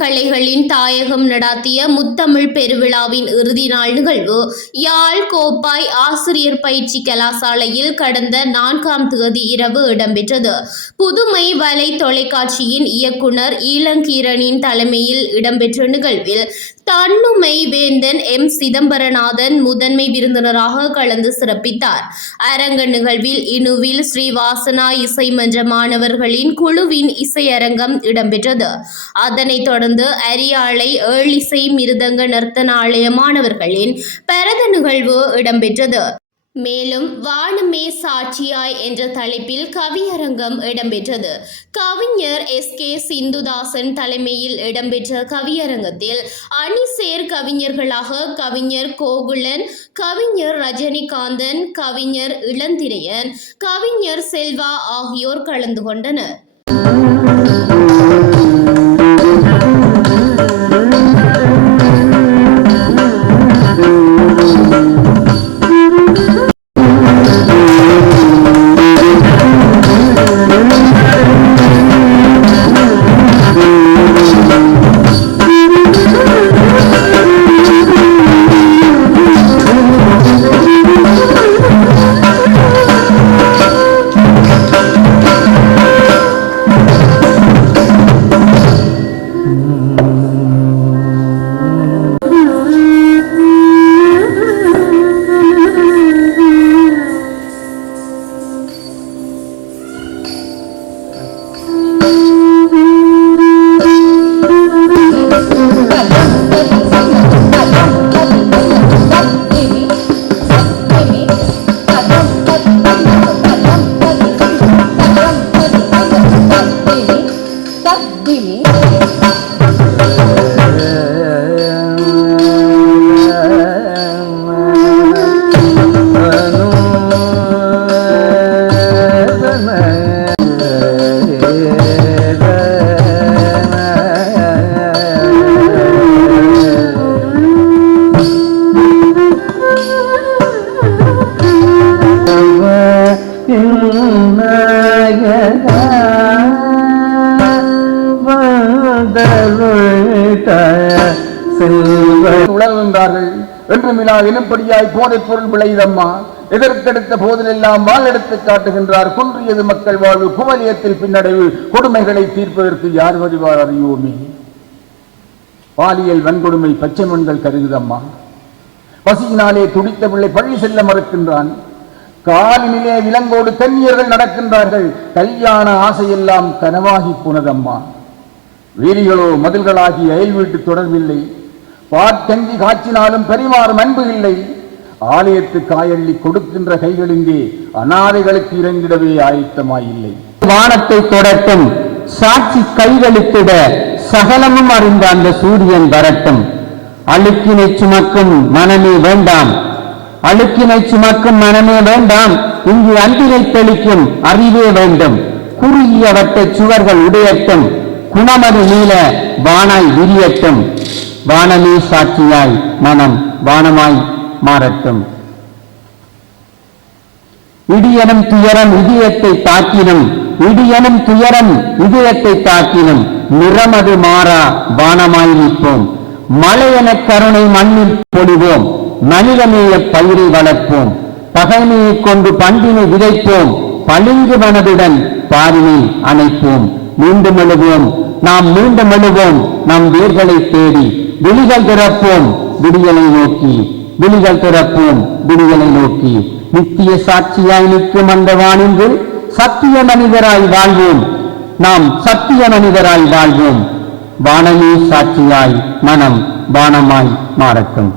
கலைகளின் தாயகம் நடாத்திய முத்தமிழ் பெருவிழாவின் இறுதி நாள் நிகழ்வு. யாழ் கோப்பாய் ஆசிரியர் பயிற்சி கலாசாலையில் கடந்த நான்காம் தேதி இரவு இடம்பெற்றது. புதுமை வலை தொலைக்காட்சியின் இயக்குனர் ஈலங்கீரனின் தலைமையில் இடம்பெற்ற நிகழ்வில் தன்னுமை வேந்தன் எம். சிதம்பரநாதன் முதன்மை விருந்தினராக கலந்து சிறப்பித்தார். அரங்க நிகழ்வில் இணுவில் ஸ்ரீவாசனா இசை மன்ற மாணவர்களின் குழுவின் இசையரங்கம் இடம்பெற்றது. அதனைத் தொடர்ந்து அரியாளை ஏழிசை மிருதங்க நர்த்தனாலய மாணவர்களின் பரத நிகழ்வு இடம்பெற்றது. மேலும் வானமே சாட்சியாய் என்ற தலைப்பில் கவியரங்கம் இடம்பெற்றது. கவிஞர் எஸ். கே. சிந்துதாசன் தலைமையில் இடம்பெற்ற கவியரங்கத்தில் அணிசேர் கவிஞர்களாக கவிஞர் கோகுலன் கவிஞர் ரஜினிகாந்தன் கவிஞர் இளந்திரையன் கவிஞர் செல்வா ஆகியோர் கலந்து கொண்டனர். உணர்கின்றார்கள் என்றுமிலா இனப்படியாய் போதைப் பொருள் விளைதம்மா எதற்கெடுத்த போதிலெல்லாம் வாழ் எடுத்து காட்டுகின்றார். குன்றியது மக்கள் வாழ்வு. குமலியத்தில் பின்னடைவு. கொடுமைகளை தீர்ப்பதற்கு யார் வருவார் அறியோமே பாலியல் வன்கொடுமை பச்சை மண்கள் கருகுதம்மா பசியினாலே துடித்த பிள்ளை பள்ளி செல்ல மறுக்கின்றான். காலினிலே விலங்கோடு கன்னியர்கள் நடக்கின்றார்கள். கல்யாண ஆசையெல்லாம் கனவாகி போனதம்மா. வீதிகளோ மதில்களாகி அயல் வீட்டு தொடர்பில்லை. பாட்டங்கி காய்ச்சினாலும் பெரிமாறும் அன்பு இல்லை. ஆலயத்து காயள்ளி கொடுக்கின்ற கைகளிங்கே அனாதைகளுக்கு இறங்கிடவே ஆயத்தமாயில்லை. வானத்தை தொடட்டும் சாட்சி கைகளித்திட சகலமும் அறிந்த அந்த சூரியன் வரட்டும். அழுக்கினை சுமக்கும் மனமே வேண்டாம். அழுக்கினை சுமக்கும் மனமே வேண்டாம். இங்கு அன்பினை தெளிக்கும் அறிவே வேண்டும். குறுகிய சுவர்கள் உடையட்டும் குணமது நீல வானாய் விரியட்டும். வானமே சாட்சியாய் மனம் வானமாய் மாறட்டும். இடியனும் துயரம் இதயத்தை தாக்கினும் இடியனும் துயரம் இதயத்தை தாக்கினும் நிறமது மாறா வானமாய் நிற்போம். மலையென கருணை மண்ணில் பொழிவோம் மனிதநேய பயிரை வளர்ப்போம். பகைமையை கொண்டு பண்டினை விதைப்போம் பளிங்கு மனதுடன் பாரினை அணைப்போம். மீண்டும் எழுவோம். நாம் மீண்டும் எழுவோம். நம் வேர்களை தேடி விழிகள் திறப்போம். விடியலை நோக்கி விழிகள் திறப்போம். விடியலை நோக்கி. நித்திய சாட்சியாய் நிற்கும் அந்த வானின்று சத்திய மனிதராய் வாழ்வோம். நாம் சத்திய மனிதராய் வாழ்வோம். வானமே சாட்சியாய் மனம் வானமாய் மாறட்டும்.